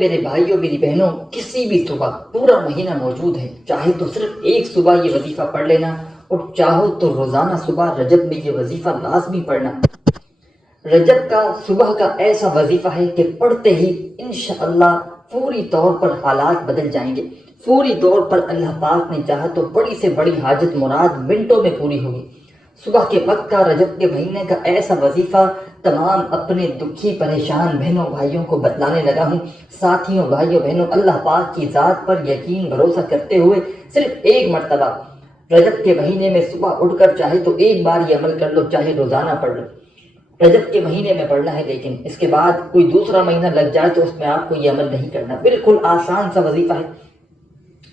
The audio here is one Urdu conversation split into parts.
میرے بھائیوں میری بہنوں کسی بھی صبح پورا مہینہ موجود ہے، چاہے تو صرف ایک صبح یہ وظیفہ پڑھ لینا اور چاہو تو روزانہ صبح رجب میں یہ وظیفہ لازمی پڑھنا۔ رجب کا صبح کا ایسا وظیفہ ہے کہ پڑھتے ہی انشاءاللہ پوری طور پر حالات بدل جائیں گے، پوری طور پر اللہ پاک نے چاہا تو بڑی سے بڑی حاجت مراد منٹوں میں پوری ہوگی۔ صبح کے وقت کا رجب کے مہینے کا ایسا وظیفہ تمام اپنے دکھی پریشان بہنوں بھائیوں کو بتلانے لگا ہوں۔ ساتھیوں بھائیوں بہنوں، اللہ پاک کی ذات پر یقین بھروسہ کرتے ہوئے صرف ایک مرتبہ رجب کے مہینے میں صبح اٹھ کر چاہے تو ایک بار یہ عمل کر لو، چاہے روزانہ پڑھ لو۔ رجب کے مہینے میں پڑھنا ہے، لیکن اس کے بعد کوئی دوسرا مہینہ لگ جائے تو اس میں آپ کو یہ عمل نہیں کرنا۔ بالکل آسان سا وظیفہ ہے،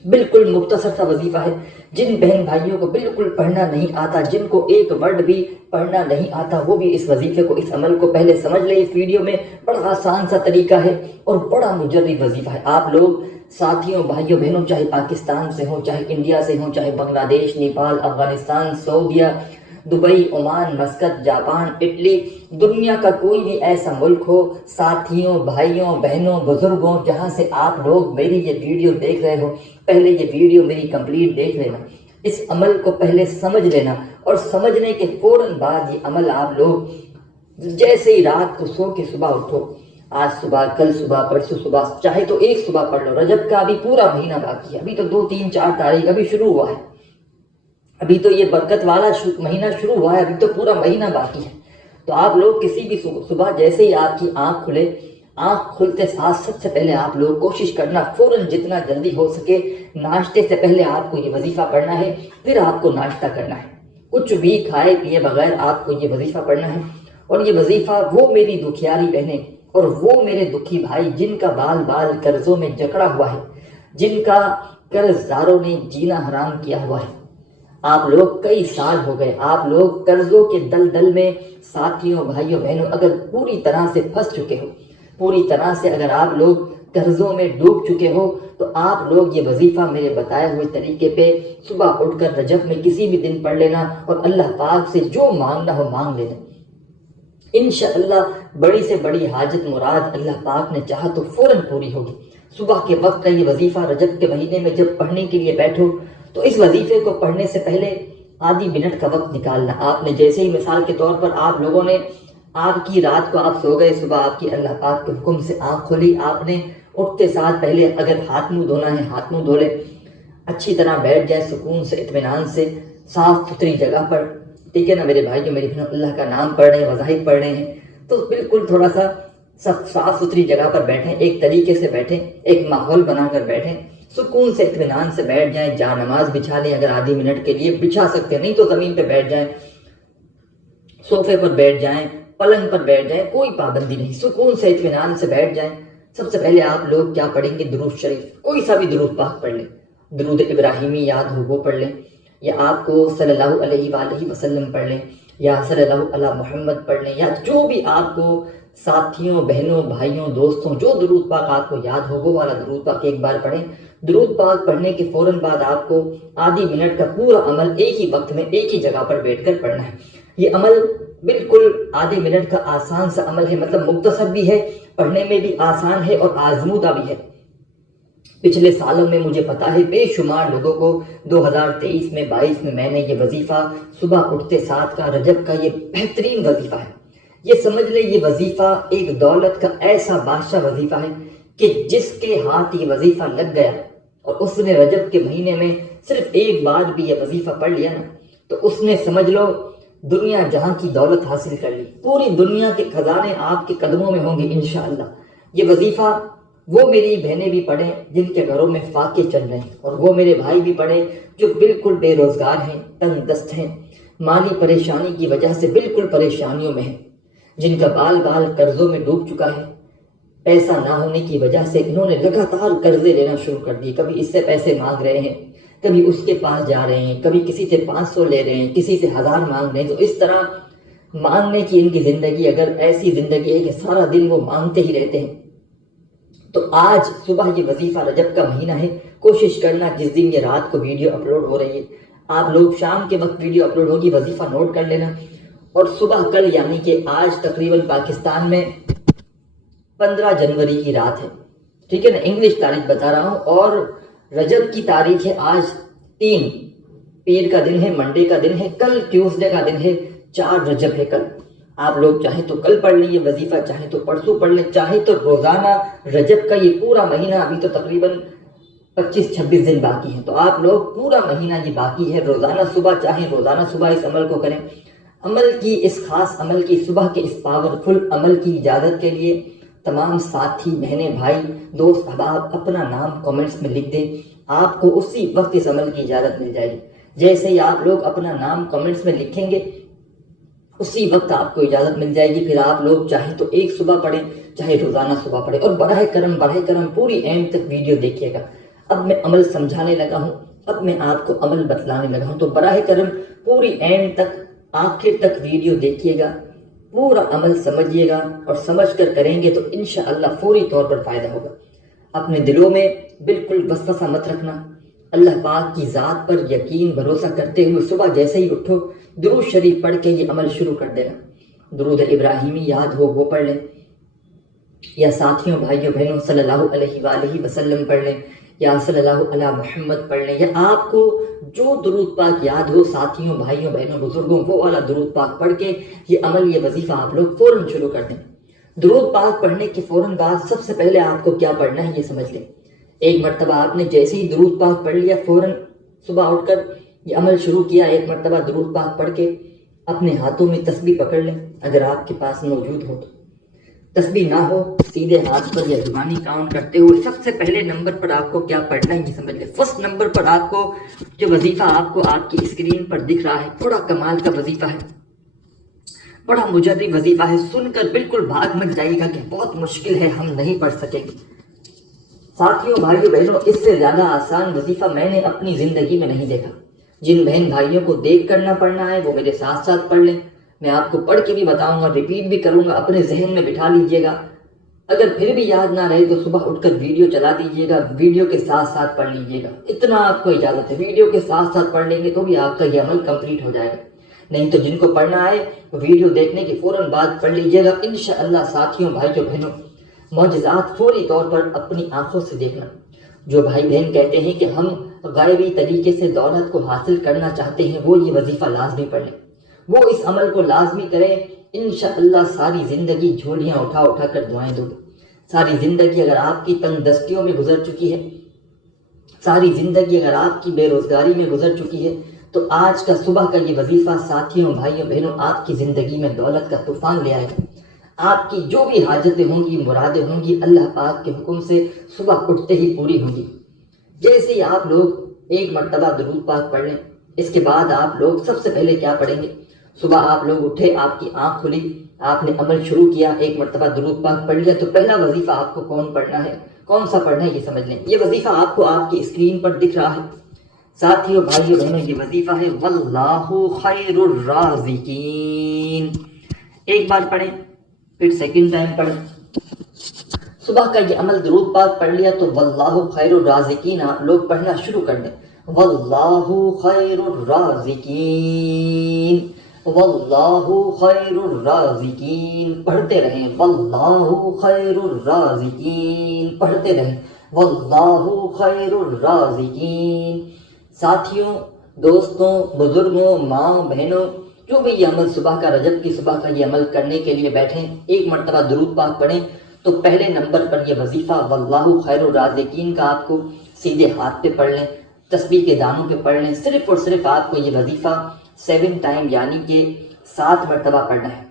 بالکل مختصر سا وظیفہ ہے۔ جن بہن بھائیوں کو بالکل پڑھنا نہیں آتا، جن کو ایک ورڈ بھی پڑھنا نہیں آتا، وہ بھی اس وظیفے کو، اس عمل کو پہلے سمجھ لیں۔ اس ویڈیو میں بڑا آسان سا طریقہ ہے اور بڑا مجرب وظیفہ ہے۔ آپ لوگ ساتھیوں بھائیوں بہنوں، چاہے پاکستان سے ہوں، چاہے انڈیا سے ہوں، چاہے بنگلہ دیش، نیپال، افغانستان، سعودیہ، Dubai, Oman, Muscat, Japan, Italy, دنیا کا کوئی بھی ایسا ملک ہو، ساتھیوں بھائیوں بہنوں بزرگوں جہاں سے آپ لوگ میری یہ ویڈیو دیکھ رہے ہو، پہلے یہ ویڈیو میری کمپلیٹ دیکھ لینا، اس عمل کو پہلے سمجھ لینا، اور سمجھنے کے فوراً بعد یہ عمل آپ لوگ جیسے ہی رات کو سو کے صبح اٹھو، آج صبح، کل صبح، پرسوں صبح، چاہے تو ایک صبح پڑھ لو۔ رجب کا ابھی پورا مہینہ باقی ہے، ابھی تو 2 3 4 تاریخ ابھی شروع ہوا ہے، ابھی تو یہ برکت والا مہینہ شروع ہوا ہے، ابھی تو پورا مہینہ باقی ہے۔ تو آپ لوگ کسی بھی صبح جیسے ہی آپ کی آنکھ کھلے، آنکھ کھلتے ساتھ سب سے پہلے آپ لوگ کوشش کرنا فوراً جتنا جلدی ہو سکے ناشتے سے پہلے آپ کو یہ وظیفہ پڑھنا ہے، پھر آپ کو ناشتہ کرنا ہے، کچھ بھی کھائے پیے بغیر آپ کو یہ وظیفہ پڑھنا ہے۔ اور یہ وظیفہ وہ میری دکھیاری بہنیں اور وہ میرے دکھی بھائی جن کا بال بال قرضوں میں جکڑا ہوا ہے، جن کا قرض داروں نے جینا حرام کیا ہوا ہے، آپ لوگ کئی سال ہو گئے، آپ لوگ قرضوں کے دلدل میں، ساتھیوں بھائیوں بہنوں اگر پوری طرح سے پھنس چکے ہو، پوری طرح سے اگر آپ لوگ قرضوں میں ڈوب چکے ہو، تو آپ لوگ یہ وظیفہ میرے بتائے ہوئے طریقے پہ صبح اٹھ کر رجب میں کسی بھی دن پڑھ لینا اور اللہ پاک سے جو مانگنا ہو مانگ لینا۔ انشاءاللہ بڑی سے بڑی حاجت مراد اللہ پاک نے چاہا تو فوراً پوری ہوگی۔ صبح کے وقت کا یہ وظیفہ رجب کے مہینے میں جب پڑھنے کے لیے بیٹھو تو اس وظیفے کو پڑھنے سے پہلے آدھی منٹ کا وقت نکالنا۔ آپ نے جیسے ہی مثال کے طور پر آپ لوگوں نے، آپ کی رات کو آپ سو گئے، صبح آپ کی اللہ پاک کے حکم سے آنکھ کھولی، آپ نے اٹھتے ساتھ پہلے اگر ہاتھ منہ دھونا ہے ہاتھ منہ دھو لے، اچھی طرح بیٹھ جائے سکون سے اطمینان سے صاف ستھری جگہ پر، ٹھیک ہے نا میرے بھائیوں میری بہنوں، اللہ کا نام پڑھ رہے ہیں، وظائف پڑھ رہے ہیں تو بالکل تھوڑا سا صاف ستھری جگہ پر بیٹھیں، ایک طریقے سے بیٹھیں، ایک ماحول بنا کر بیٹھیں، سکون سے اطمینان سے بیٹھ جائیں، جا نماز بچھا لیں، اگر آدھی منٹ کے لیے بچھا سکتے ہیں، نہیں تو زمین پہ بیٹھ جائیں، صوفے پر بیٹھ جائیں، پلنگ پر بیٹھ جائیں، کوئی پابندی نہیں، سکون سے اطمینان سے بیٹھ جائیں۔ سب سے پہلے آپ لوگ کیا پڑھیں گے؟ درود شریف، کوئی سا بھی درود پاک پڑھ لیں، درود ابراہیمی یاد ہو وہ پڑھ لیں، یا آپ کو صلی اللہ علیہ وآلہ وسلم پڑھ لیں، یا صلی اللہ علی محمد پڑھ لیں، یا جو بھی آپ کو ساتھیوں بہنوں بھائیوں دوستوں جو درود پاک آپ کو یاد ہو وہ والا درود پاک ایک بار پڑھیں۔ درود پاک پڑھنے کے فوراً بعد آپ کو آدھی منٹ کا پورا عمل ایک ہی وقت میں ایک ہی جگہ پر بیٹھ کر پڑھنا ہے۔ یہ عمل بالکل آدھی منٹ کا آسان سا عمل ہے، مطلب مختصر بھی ہے، پڑھنے میں بھی آسان ہے اور آزمودہ بھی ہے۔ پچھلے سالوں میں مجھے پتا ہے بے شمار لوگوں کو 2023 میں 22 میں نے یہ وظیفہ صبح اٹھتے ساتھ کا رجب کا یہ بہترین وظیفہ ہے۔ یہ سمجھ لیں یہ وظیفہ ایک دولت کا ایسا بادشاہ وظیفہ ہے کہ جس کے ہاتھ یہ وظیفہ لگ گیا اور اس نے رجب کے مہینے میں صرف ایک بار بھی یہ وظیفہ پڑھ لیا نا، تو اس نے سمجھ لو دنیا جہاں کی دولت حاصل کر لی، پوری دنیا کے خزانے آپ کے قدموں میں ہوں گے انشاءاللہ۔ یہ وظیفہ وہ میری بہنیں بھی پڑھیں جن کے گھروں میں فاقے چل رہے ہیں، اور وہ میرے بھائی بھی پڑھیں جو بالکل بے روزگار ہیں، تنگ دست ہیں، مالی پریشانی کی وجہ سے بالکل پریشانیوں میں ہیں، جن کا بال بال قرضوں میں ڈوب چکا ہے۔ پیسہ نہ ہونے کی وجہ سے انہوں نے لگاتار قرضے لینا شروع کر دیے، کبھی اس سے پیسے مانگ رہے ہیں، کبھی اس کے پاس جا رہے ہیں، کبھی کسی سے 500 لے رہے ہیں، کسی سے 1000 مانگ رہے ہیں۔ تو اس طرح مانگنے کی ان کی زندگی اگر ایسی زندگی ہے کہ سارا دن وہ مانگتے ہی رہتے ہیں، تو آج صبح یہ وظیفہ رجب کا مہینہ ہے، کوشش کرنا جس دن یہ رات کو ویڈیو اپلوڈ ہو رہی ہے آپ لوگ شام کے وقت ویڈیو اپلوڈ ہوگی وظیفہ نوٹ کر لینا، اور صبح کل یعنی کہ آج تقریباً پاکستان میں 15 جنوری کی رات ہے، ٹھیک ہے نا, انگلش تاریخ بتا رہا ہوں. اور رجب کی تاریخ ہے آج 3, پیر کا دن ہے, منڈے کا دن ہے, کل ٹیوزڈے کا دن ہے, 4 رجب ہے کل. آپ لوگ چاہیں تو کل پڑھ لیں یہ وظیفہ, چاہیں تو پرسوں پڑھ لیں, چاہیں تو روزانہ رجب کا یہ پورا مہینہ, ابھی تو تقریباً 25-26 دن باقی ہیں, تو آپ لوگ پورا مہینہ یہ باقی ہے, روزانہ صبح چاہیں روزانہ صبح اس عمل کو کریں. عمل کی اس خاص عمل کی, صبح کے اس پاورفل عمل کی اجازت کے لیے تمام ساتھی, بہنیں, بھائی, دوست, احباب اپنا نام کامنٹس میں لکھ دیں. آپ کو اسی وقت اس عمل کی اجازت مل جائے گی. جیسے ہی آپ لوگ اپنا نام کامنٹس میں لکھیں گے اسی وقت آپ کو اجازت مل جائے گی. پھر آپ لوگ چاہیں تو ایک صبح پڑھیں, چاہے روزانہ صبح پڑھیں. اور براہ کرم پوری اینڈ تک ویڈیو دیکھیے گا. اب میں عمل سمجھانے لگا ہوں, اب میں آپ کو عمل بتلانے لگا ہوں, تو براہ کرم پوری اینڈ تک, آخر تک ویڈیو دیکھیے گا, پورا عمل سمجھیے گا, اور سمجھ کر کریں گے تو انشاءاللہ فوری طور پر فائدہ ہوگا. اپنے دلوں میں بالکل وسوسہ مت رکھنا. اللہ پاک کی ذات پر یقین بھروسہ کرتے ہوئے صبح جیسے ہی اٹھو درود شریف پڑھ کے یہ عمل شروع کر دینا. درود ابراہیمی یاد ہو وہ پڑھ لیں, یا ساتھیوں, بھائیوں, بہنوں صلی اللہ علیہ وآلہ وسلم پڑھ لیں, یا صلی اللہ علیہ محمد پڑھ لیں, یا آپ کو جو درود پاک یاد ہو ساتھیوں, بھائیوں, بہنوں, بزرگوں, وہ والا درود پاک پڑھ کے یہ عمل, یہ وظیفہ آپ لوگ فوراً شروع کر دیں. درود پاک پڑھنے کے فوراً بعد سب سے پہلے آپ کو کیا پڑھنا ہے یہ سمجھ لیں. ایک مرتبہ آپ نے جیسے ہی درود پاک پڑھ لیا, فوراً صبح اٹھ کر یہ عمل شروع کیا, ایک مرتبہ درود پاک پڑھ کے اپنے ہاتھوں میں تسبیح پکڑ لیں اگر آپ کے پاس موجود ہو تو. تسبیح نہ ہو سیدھے ہاتھ پر یا زبانی کاؤنٹ کرتے ہوئے سب سے پہلے نمبر پر آپ کو کیا پڑھنا ہے یہ سمجھ لیں. فرسٹ نمبر پر آپ کو جو وظیفہ آپ کو آپ کی اسکرین پر دکھ رہا ہے, بڑا کمال کا وظیفہ ہے, بڑا مجرب وظیفہ ہے. سن کر بالکل بھاگ مت جائے گا کہ بہت مشکل ہے, ہم نہیں پڑھ سکیں گے. ساتھیوں, بھائیوں, بہنوں, اس سے زیادہ آسان وظیفہ میں نے اپنی زندگی میں نہیں دیکھا. جن بہن بھائیوں کو دیکھ کر نہ پڑھنا ہے وہ میرے ساتھ ساتھ پڑھ لیں. میں آپ کو پڑھ کے بھی بتاؤں گا, ریپیٹ بھی کروں گا, اپنے ذہن میں بٹھا لیجئے گا. اگر پھر بھی یاد نہ رہے تو صبح اٹھ کر ویڈیو چلا دیجئے گا, ویڈیو کے ساتھ ساتھ پڑھ لیجئے گا. اتنا آپ کو اجازت ہے, ویڈیو کے ساتھ ساتھ پڑھ لیں گے تو بھی آپ کا یہ عمل کمپلیٹ ہو جائے گا. نہیں تو جن کو پڑھنا ہے ویڈیو دیکھنے کے فوراً بعد پڑھ لیجئے گا. انشاءاللہ ساتھیوں, بھائیوں, بہنوں, معجزات فوری طور پر اپنی آنکھوں سے دیکھنا. جو بھائی بہن کہتے ہیں کہ ہم غیبی طریقے سے دولت کو حاصل کرنا چاہتے ہیں, وہ یہ وظیفہ لازمی پڑھیں, وہ اس عمل کو لازمی کریں. انشاءاللہ ساری زندگی جھولیاں اٹھا اٹھا کر دعائیں دو. ساری زندگی اگر آپ کی تنگ دستیوں میں گزر چکی ہے, ساری زندگی اگر آپ کی بے روزگاری میں گزر چکی ہے, تو آج کا صبح کا یہ وظیفہ ساتھیوں, بھائیوں, بہنوں, آپ کی زندگی میں دولت کا طوفان لے آئے گا. آپ کی جو بھی حاجتیں ہوں گی, مرادیں ہوں گی, اللہ پاک کے حکم سے صبح اٹھتے ہی پوری ہوں گی. جیسے ہی آپ لوگ ایک مرتبہ درود پاک پڑھ لیں, اس کے بعد آپ لوگ سب سے پہلے کیا پڑھیں گے. صبح آپ لوگ اٹھے, آپ کی آنکھ کھلی, آپ نے عمل شروع کیا, ایک مرتبہ درود پاک پڑھ لیا, تو پہلا وظیفہ آپ کو کون سا پڑھنا ہے یہ سمجھ لیں. یہ وظیفہ آپ کو آپ کی اسکرین پر دکھ رہا ہے. ساتھیوں, بھائیوں, بہنوں, یہ وظیفہ ہے واللہ خیر الرازقین. ایک بار پڑھیں, پھر سیکنڈ ٹائم پڑھیں. صبح کا یہ عمل درود پاک پڑھ لیا تو واللہ خیر الرازقین آپ لوگ پڑھنا شروع کر دیں. واللہ خیر الرازقین, واللہ خیر الرازقین, پڑھتے رہیں. واللہ خیر الرازقین, پڑھتے رہیں. واللہ خیر الرازقین. ساتھیوں, دوستوں, بزرگوں, ماں, بہنوں, جو بھی یہ عمل صبح کا, رجب کی صبح کا یہ عمل کرنے کے لیے بیٹھیں, ایک مرتبہ درود پاک پڑھیں تو پہلے نمبر پر یہ وظیفہ واللہ خیر الرازقین کا آپ کو سیدھے ہاتھ پہ پڑھ لیں, تسبیح کے دانوں پہ پڑھ لیں. صرف اور صرف آپ کو یہ وظیفہ 7 ٹائم یعنی کہ 7 مرتبہ پڑھنا ہے.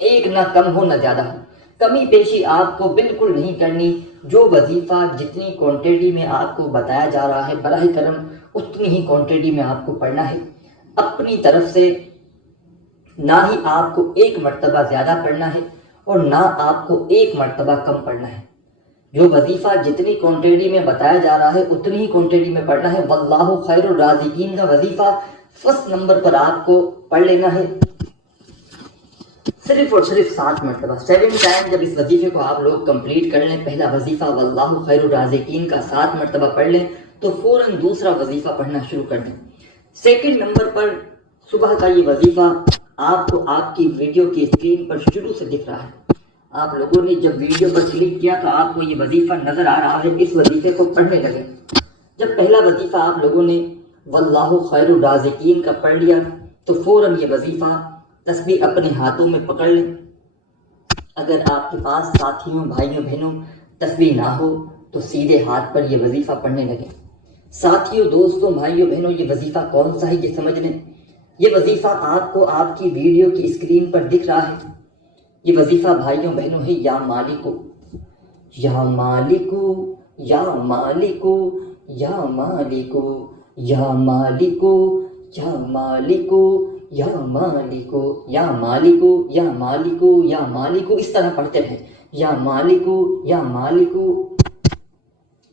ایک نہ کم ہو نہ زیادہ ہو, کمی پیشی آپ کو بالکل نہیں کرنی. جو وظیفہ جتنی کوانٹٹی میں آپ کو بتایا جا رہا ہے, براہ کرم اتنی ہی کوانٹٹی میں آپ کو پڑھنا ہے. اپنی طرف سے نہ ہی آپ کو ایک مرتبہ زیادہ پڑھنا ہے اور نہ آپ کو ایک مرتبہ کم پڑھنا ہے. جو وظیفہ جتنی کوانٹٹی میں بتایا جا رہا ہے اتنی ہی کوانٹٹی میں پڑھنا ہے. واللہ خیر الرازقین کا وظیفہ فرسٹ نمبر پر آپ کو پڑھ لینا ہے, صرف اور صرف 7 مرتبہ, 7 ٹائم. جب اس وظیفے کو آپ لوگ کمپلیٹ کر لیں, پہلا وظیفہ واللہ خیر الرازقین کا 7 مرتبہ پڑھ لیں, تو فوراً دوسرا وظیفہ پڑھنا شروع کر دیں. سیکنڈ نمبر پر صبح کا یہ وظیفہ آپ کو آپ کی ویڈیو کی اسکرین پر شروع سے دکھ رہا ہے. آپ لوگوں نے جب ویڈیو پر کلک کیا تو آپ کو یہ وظیفہ نظر آ رہا ہے، اس وظیفے کو پڑھنے لگے۔ جب پہلا وظیفہ آپ لوگوں نے واللہ خیر الرازقین کا پڑھ لیا تو فوراً یہ وظیفہ تسبیح اپنے ہاتھوں میں پکڑ لیں۔ اگر آپ کے پاس ساتھیوں، بھائیوں، بہنوں تسبیح نہ ہو تو سیدھے ہاتھ پر یہ وظیفہ پڑھنے لگے۔ ساتھیوں، دوستوں، بھائیوں، بہنوں، یہ وظیفہ کون سا ہے یہ سمجھ لیں۔ یہ وظیفہ آپ کو آپ کی ویڈیو کی اسکرین پر دکھ رہا ہے۔ یہ وظیفہ بھائیوں بہنوں ہے یا مالکو، یا مالکو، یا مالکو، یا مالکو، یا مالکو، یا مالکو، یا مالکو، یا مالکو، یا مالکو، یا مالکو، اس طرح پڑھتے ہیں، یا مالکو، یا مالکو۔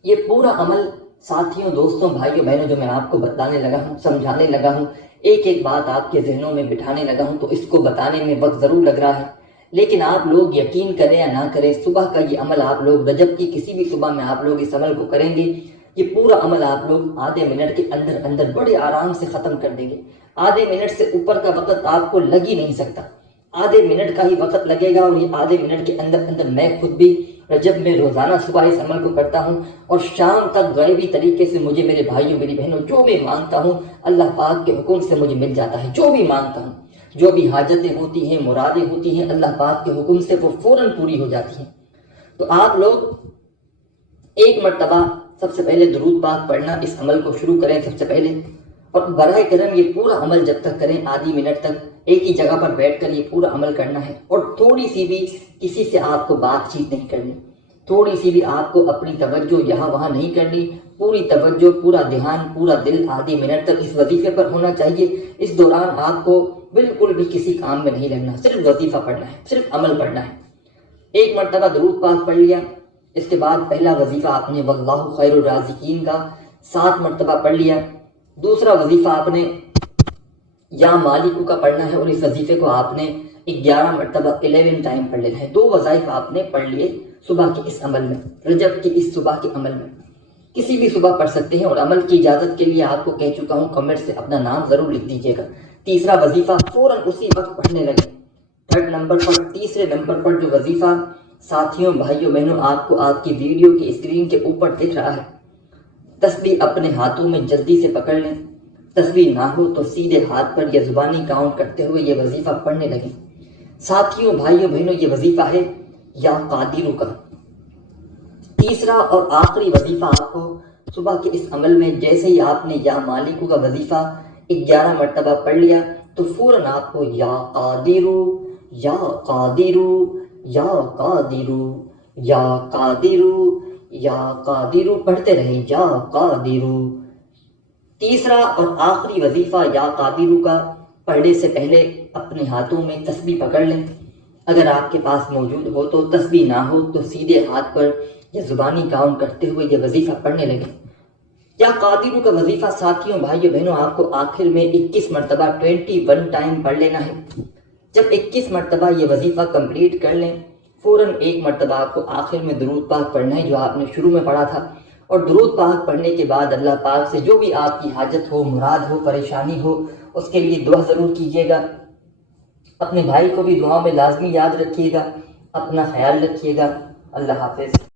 یہ پورا عمل ساتھیوں، دوستوں، بھائیوں، بہنوں جو میں آپ کو بتانے لگا ہوں، سمجھانے لگا ہوں، ایک ایک بات آپ کے ذہنوں میں بٹھانے لگا ہوں، تو اس کو بتانے میں وقت ضرور لگ رہا ہے، لیکن آپ لوگ یقین کریں یا نہ کریں، صبح کا یہ عمل آپ لوگ رجب کی کسی بھی صبح میں آپ لوگ اس عمل کو کریں گے، یہ پورا عمل آپ لوگ آدھے منٹ کے اندر اندر بڑے آرام سے ختم کر دیں گے۔ آدھے منٹ سے اوپر کا وقت آپ کو لگ ہی نہیں سکتا، آدھے منٹ کا ہی وقت لگے گا، اور یہ آدھے منٹ کے اندر اندر میں خود بھی رجب میں روزانہ صبح اس عمل کو کرتا ہوں، اور شام تک غیبی طریقے سے مجھے میرے بھائیوں، میری بہنوں، جو بھی مانگتا ہوں اللہ پاک کے حکم سے مجھے مل جاتا ہے۔ جو بھی مانگتا ہوں، جو بھی حاجتیں ہوتی ہیں، مرادیں ہوتی ہیں، اللہ پاک کے حکم سے وہ فوراً پوری ہو جاتی ہیں۔ تو آپ لوگ ایک مرتبہ سب سے پہلے درود پاک پڑھنا، اس عمل کو شروع کریں سب سے پہلے، اور براہ کرم یہ پورا عمل جب تک کریں آدھی منٹ تک ایک ہی جگہ پر بیٹھ کر یہ پورا عمل کرنا ہے، اور تھوڑی سی بھی کسی سے آپ کو بات چیت نہیں کرنی، تھوڑی سی بھی آپ کو اپنی توجہ یہاں وہاں نہیں کرنی، پوری توجہ، پورا دھیان، پورا دل آدھی منٹ تک اس وظیفے پر ہونا چاہیے۔ اس دوران آپ کو بالکل بھی کسی کام میں نہیں لگنا، صرف وظیفہ پڑھنا ہے، صرف عمل پڑھنا ہے۔ ایک مرتبہ درود پاک پڑھ لیا، اس کے بعد پہلا وظیفہ آپ نے واللہ خیر الرازقین کا 7 مرتبہ پڑھ لیا۔ دوسرا وظیفہ آپ نے یا مالکو کا پڑھنا ہے، اور اس وظیفے کو آپ نے 11 مرتبہ 11 ٹائم پڑھ لینا ہے۔ 2 وظائف آپ نے پڑھ لیے صبح کے اس عمل میں، رجب کے اس صبح کے عمل میں، کسی بھی صبح پڑھ سکتے ہیں، اور عمل کی اجازت کے لیے آپ کو کہہ چکا ہوں، کمنٹ سے اپنا نام ضرور لکھ دیجیے گا۔ تیسرا وظیفہ فوراً اسی وقت پڑھنے لگے۔ تیسرے نمبر پر جو وظیفہ ساتھیوں، بھائیوں، بہنوں آپ کو آپ کی ویڈیو کی اسکرین کے اوپر دکھ رہا ہے، تسبیح اپنے ہاتھوں میں جلدی سے پکڑ لیں۔ تسبیح نہ ہو تو سیدھے ہاتھ پر یا زبانی کاؤنٹ کرتے ہوئے یہ وظیفہ پڑھنے لگیں۔ ساتھیوں، بھائیوں، بہنوں، یہ وظیفہ ہے یا قادر کا۔ تیسرا اور آخری وظیفہ آپ کو صبح کے اس عمل میں جیسے ہی آپ نے یا مالک کا وظیفہ 11 مرتبہ پڑھ لیا تو فوراً آپ کو یا قادر، یا قادر، یا قادر، یا قادر، یا قادر پڑھتے رہیں، یا قادر۔ تیسرا اور آخری وظیفہ یا قادر کا پڑھنے سے پہلے اپنے ہاتھوں میں تسبیح پکڑ لیں، اگر آپ کے پاس موجود ہو تو، تسبیح نہ ہو تو سیدھے ہاتھ پر یا زبانی کاؤنٹ کرتے ہوئے یہ وظیفہ پڑھنے لگیں۔ یا قادر کا وظیفہ ساتھیوں، بھائیوں، بہنوں آپ کو آخر میں 21 مرتبہ 21 ٹائم پڑھ لینا ہے۔ جب 21 مرتبہ یہ وظیفہ کمپلیٹ کر لیں، فوراً ایک مرتبہ آپ کو آخر میں درود پاک پڑھنا ہے جو آپ نے شروع میں پڑھا تھا، اور درود پاک پڑھنے کے بعد اللہ پاک سے جو بھی آپ کی حاجت ہو، مراد ہو، پریشانی ہو، اس کے لیے دعا ضرور کیجیے گا۔ اپنے بھائی کو بھی دعا میں لازمی یاد رکھیے گا۔ اپنا خیال رکھیے گا۔ اللہ حافظ۔